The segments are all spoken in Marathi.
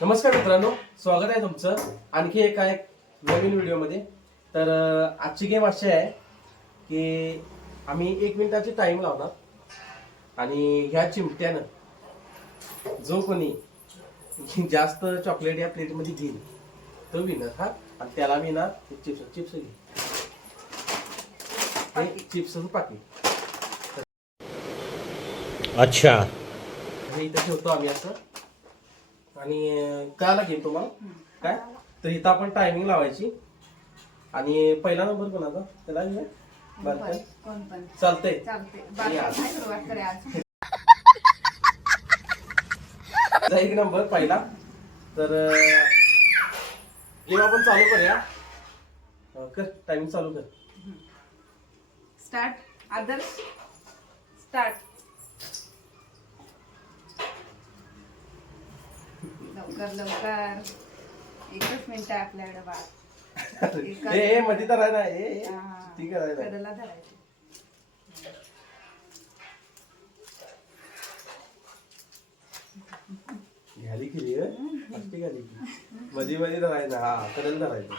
नमस्कार मित्रांनो स्वागत आहे तुमचं. आणखी एका एक नवीन व्हिडिओमध्ये. तर आजची गेम अशी आहे की आम्ही एक मिनिटाची टाइम लावणार आणि ह्या चिमट्यानं जो कोणी जास्त चॉकलेट या प्लेटमध्ये घेईल तो विनर हा. आणि त्याला मी ना चिप्स चिप्स घे. चिप्सचं पाकिट. अच्छा. हे इथं ठेवतो आम्ही असं. आणि कळालं घेईन तुम्हाला? काय? तर इथं आपण टायमिंग लावायची. आणि पहिला नंबर कोणाचा त्याला? बरं चालतंय. एक नंबर पहिला. तर गेम आपण चालू करूया कर टायमिंग चालू कर. स्टार्ट आदर्श. स्टार्ट लवकर लवकर. एकच मिनिट आहे आपल्याकडे बाळ. एका- ए ए, मध्ये तर आहे ना ए हा. ठीक आहे कडेला धरायचं. घ्याली की रे अशी घ्याली की मध्ये मध्ये धरायचं हा कडेला धरायचं.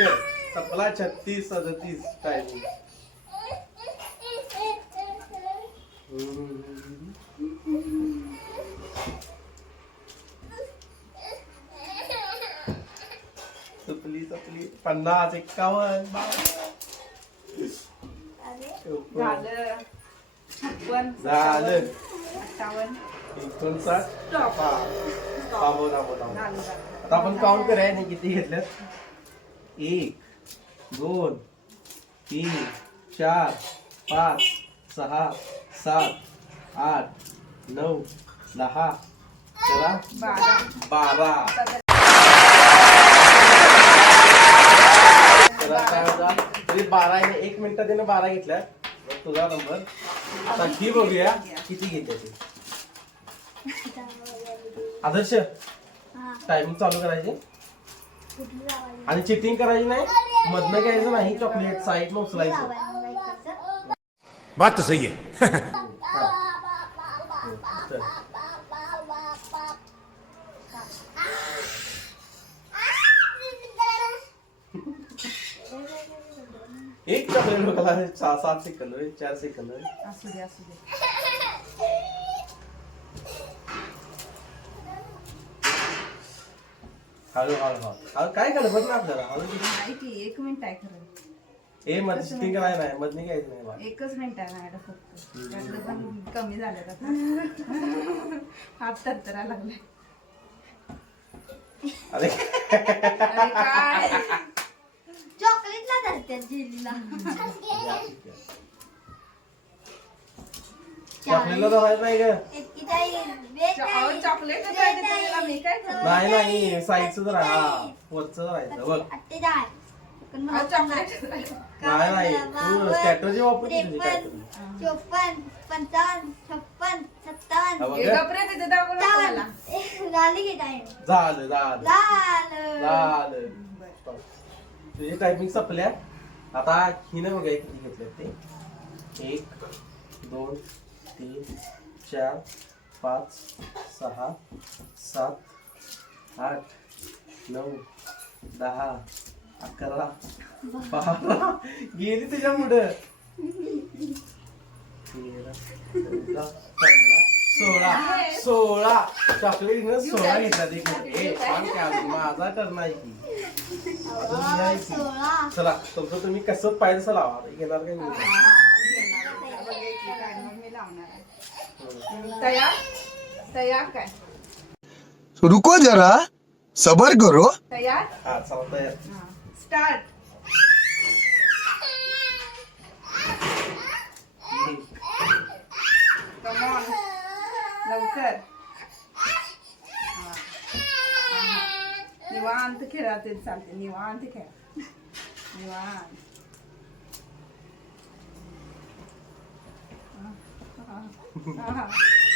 लवकर सपला छत्तीस सदतीस टायमिंग सपली सपली. पन्नास एक्कावन्न. झालं. एकोणसाठ. आता आपण काउंट करूया नाही किती घेतल्यात एक दोन तीन चार पाच सहा सात आठ नऊ दहा अकरा बारा. बारा तर काय होता तरी बारा आहे एक मिनिटात त्याने बारा घेतल्या. मग तुझा नंबर. आता ही बघूया किती घेते ते. आदर्श टायमिंग चालू करायचे. आणि चिटिंग करायची नाही मधनं घ्यायचं नाही चॉकलेट साईड उचलायचं बात तो सही है चल. एक चॉकलेट बघायला सहा सात सेकंद चार सेकंद. असू दे असू दे हळू हळू हळू. काय करा बघ ना आपल्याला. हळू किती? नाही की एक मिनिट आहे खरं. ए मध्ये चिटिंग करायला नाही. मधनं घ्यायचं नाही. एकच मिनिट आहे माझ्याकडे फक्त. त्यातलं पण कमी झालं आता. हात लागलाय अरे. अरे काय? चॉकलेटला जेलीला. चॉकलेटला धरायचं नाही ग. चॉकलेट? नाही नाही जरा हा वरचं राहायचं बघ. चॉकलेट नाही नाही तू स्ट्रॅटर्जी वापरते तुझी काय चोपन्न पंचावन्न छप्पन सत्तावन्न झाली की टाइम झालं. झालं. झालं तुझी संपल्या. आता हिनं बघा किती घेतले ते. एक दोन तीन चार पाच सहा सात आठ नऊ दहा अकरा बारा. गेली तुझ्या पुढं. तेरा चौदा पंधरा सोळा. सोळा. चॉकलेट घेऊन सोळा घेतला ते ए पान काय माझा आहे की. अजून. सोळा चला तुमचं तुम्ही कसं पाहिजे तसं लावा. घेणार काय मी. तयार? तयार काय रुको जरा सबर करो तयार हा चला तयार स्टार्ट कमॉन लवकर हा. हा. निवांत खेळा ते चालते निवांत खेळा निवांत हा. हा.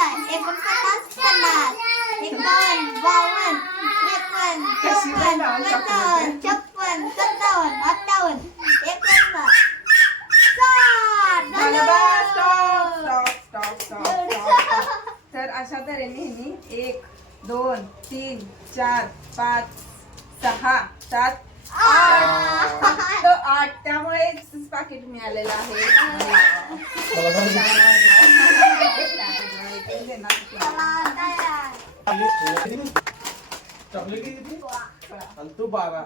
सत्तर एकोणपन्नास पन्नास. एकावन्न बावन्न त्रेपन्न तर अशा तऱ्हेने एक दोन तीन चार पाच सहा सात आठ. आठ. त्यामुळेच पाकिट मिळालेलं आहे. चॉकलेट किती? आणि तू बारा.